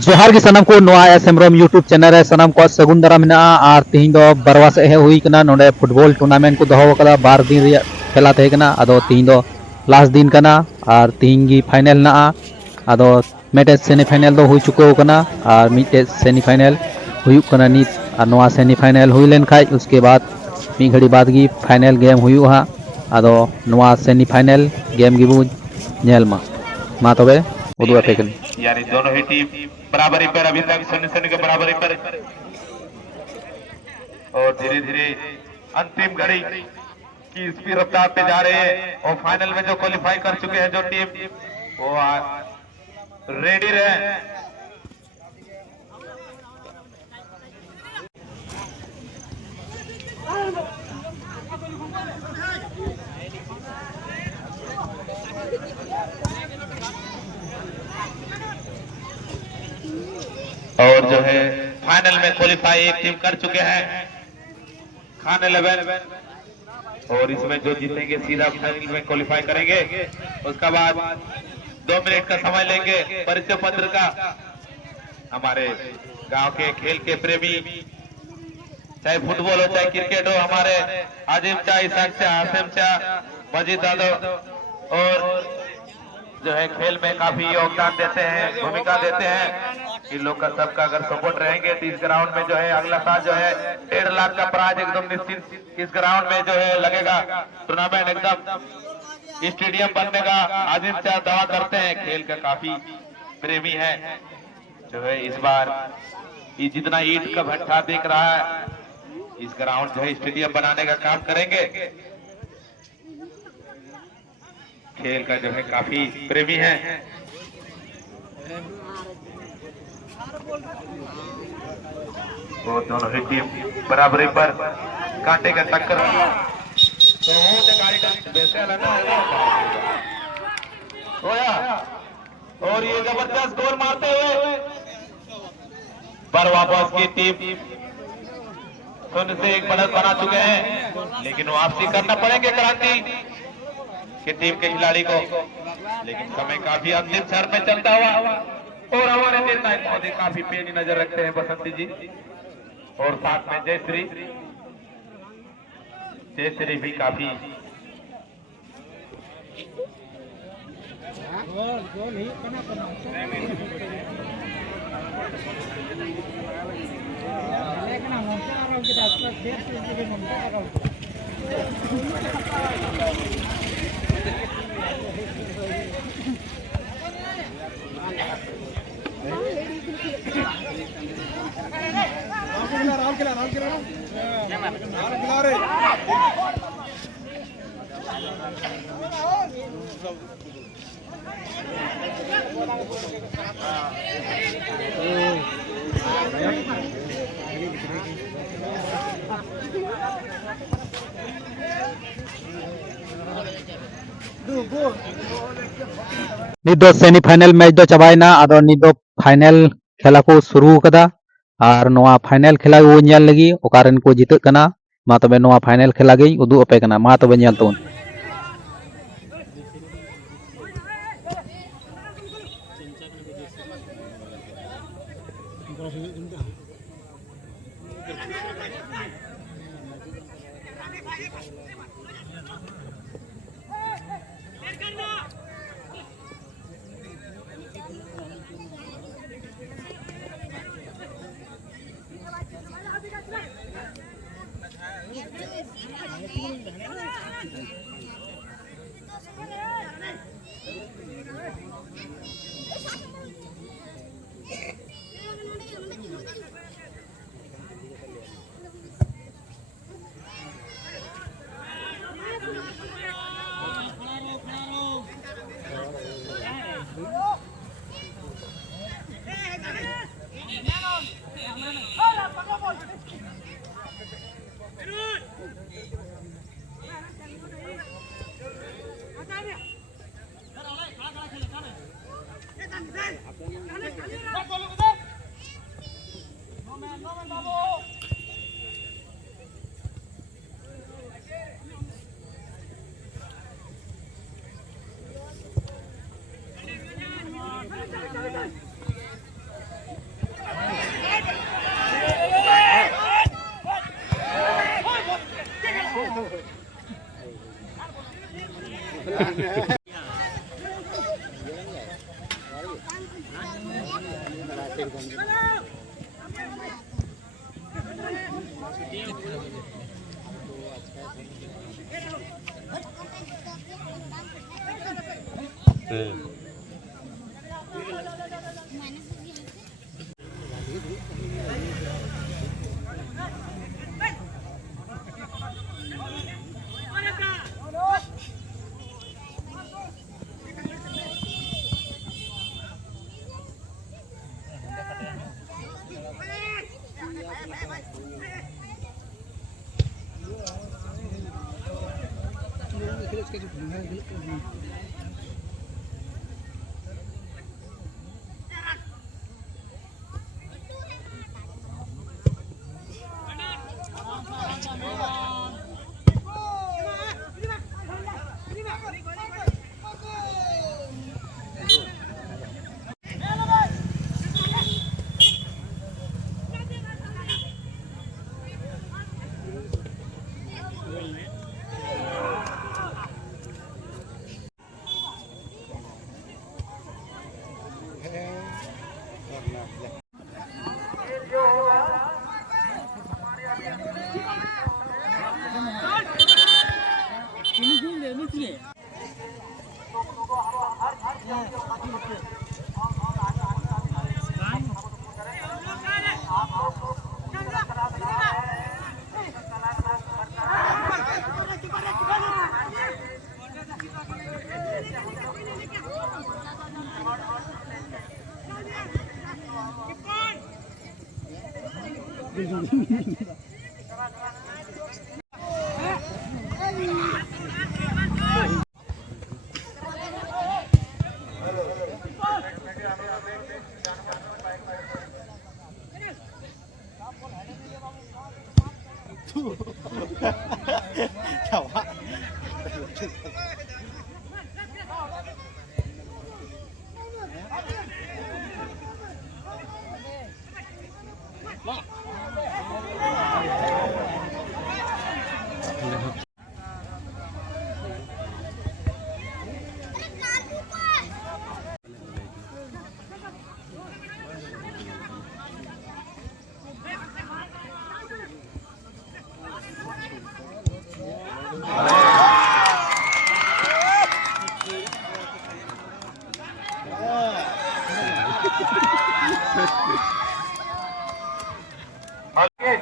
जोहार की सनम को नोआ एस हेम्ब्रम यूट्यूब चैनल है सनम को सगुन दारा मेना और तीन दो बरवा से हुई कना नोडे फुटबॉल टूर्नामेंट को दोहो कदा 12 दिन रिया खेला थे कना अदो तीन दो लास्ट दिन कना और तीन की फाइनल ना अदो मेटे सेमीफाइनल दो हुई चुको कना और मिटे सेमीफाइनल हुई कना नित और नोआ सेमीफाइनल हुई लेन खाई उसके बाद मी घड़ी बाद की फाइनल गेम हुई हा अदो नोआ सेमीफाइनल गेम की बु नेल मा तबे उदु फेकनी यानी दोनों ही टीम बराबरी पर अभी तक शून्य के बराबरी पर और धीरे धीरे अंतिम घड़ी की इसकी रफ्तार पे जा रहे हैं और फाइनल में जो क्वालिफाई कर चुके हैं जो टीम वो रेडी रहे। और जो है फाइनल में क्वालिफाई एक टीम कर चुके हैं खान 11 और इसमें जो जीतेंगे सीधा फाइनल में क्वालिफाई करेंगे। उसका बाद 2 मिनट का समय लेंगे परिचय पत्र का। हमारे गांव के खेल के प्रेमी चाहे फुटबॉल हो चाहे क्रिकेट हो, हमारे आजिम चाह इसाक चाह आसिम चाह मजीद यादव और जो है खेल में काफी योगदान देते हैं, भूमिका देते हैं। इन लोग का सबका अगर सपोर्ट रहेंगे तो इस ग्राउंड में जो है अगला साल जो है 1.5 लाख का प्राइज एकदम निश्चित इस ग्राउंड में जो है लगेगा। टूर्नामेंट एकदम स्टेडियम बनने का आजिम चाह दावा करते हैं, खेल का काफी प्रेमी है। जो है इस बार ये जितना ईंट का भट्ठा देख रहा है इस ग्राउंड जो है स्टेडियम बनाने का काम करेंगे। खेल का जो है काफी प्रेमी है। वो दोनों ही टीम बराबरी पर कांटे का टक्कर और ये जबरदस्त गोल मारते हुए पर वापस की टीम शून्य से एक बढ़त बना चुके हैं, लेकिन वापसी करना पड़ेंगे क्रांति की टीम के खिलाड़ी को। लेकिन समय काफी अंतिम क्षण में चलता हुआ और हमारे निर्णायक महोदय काफी पेनी नजर रखते हैं बसंती जी और साथ में जयश्री भी काफी निदो सेमीफाइनल मैच दो चबायना अदो निदो फाइनल खेला को शुरू कदा और नोआ फाइनल खेला वो नेल लगी ओकारन को जीत कना मा तबे नोआ फाइनल खेला गई उदु अपे कना मा तबे नेल तोन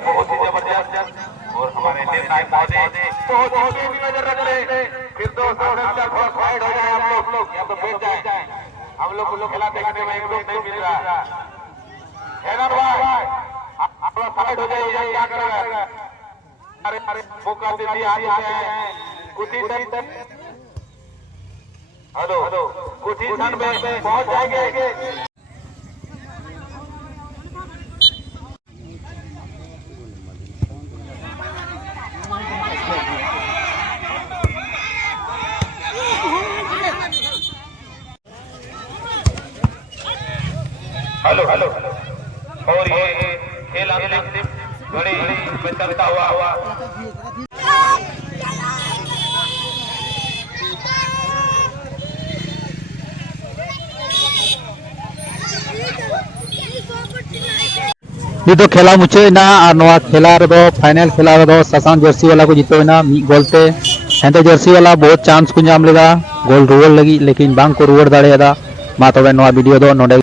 बहुत ही जबरदस्त और हमारे निर्णायक महोदय बहुत ही नजर रख रहे हैं। फिर दोस्तों साइड हो जाए आप लोग या तो बैठ जाए। हम लोग खेला देखने में एक लोग नहीं मिल रहा। हैदर भाई आप लोग साइड हो जाइए, क्या करेगा? अरे मौका दीजिए, आप कुटी हेलो कुटी में पहुंच जाएंगे। हेलो और ये खेल बड़ी में चलता हुआ ये तो खेला मुचादना और नवा खेला रे फाइनल खेला रे सासान जर्सी वाला को जितोना मी गोलते हेंते जर्सी वाला बहुत चांस को नाम लेगा गोल रुआड़ लगी लेकिन बांग को रुआड़ दाड़ेदा मा तबे नवा वीडियो दो नोडे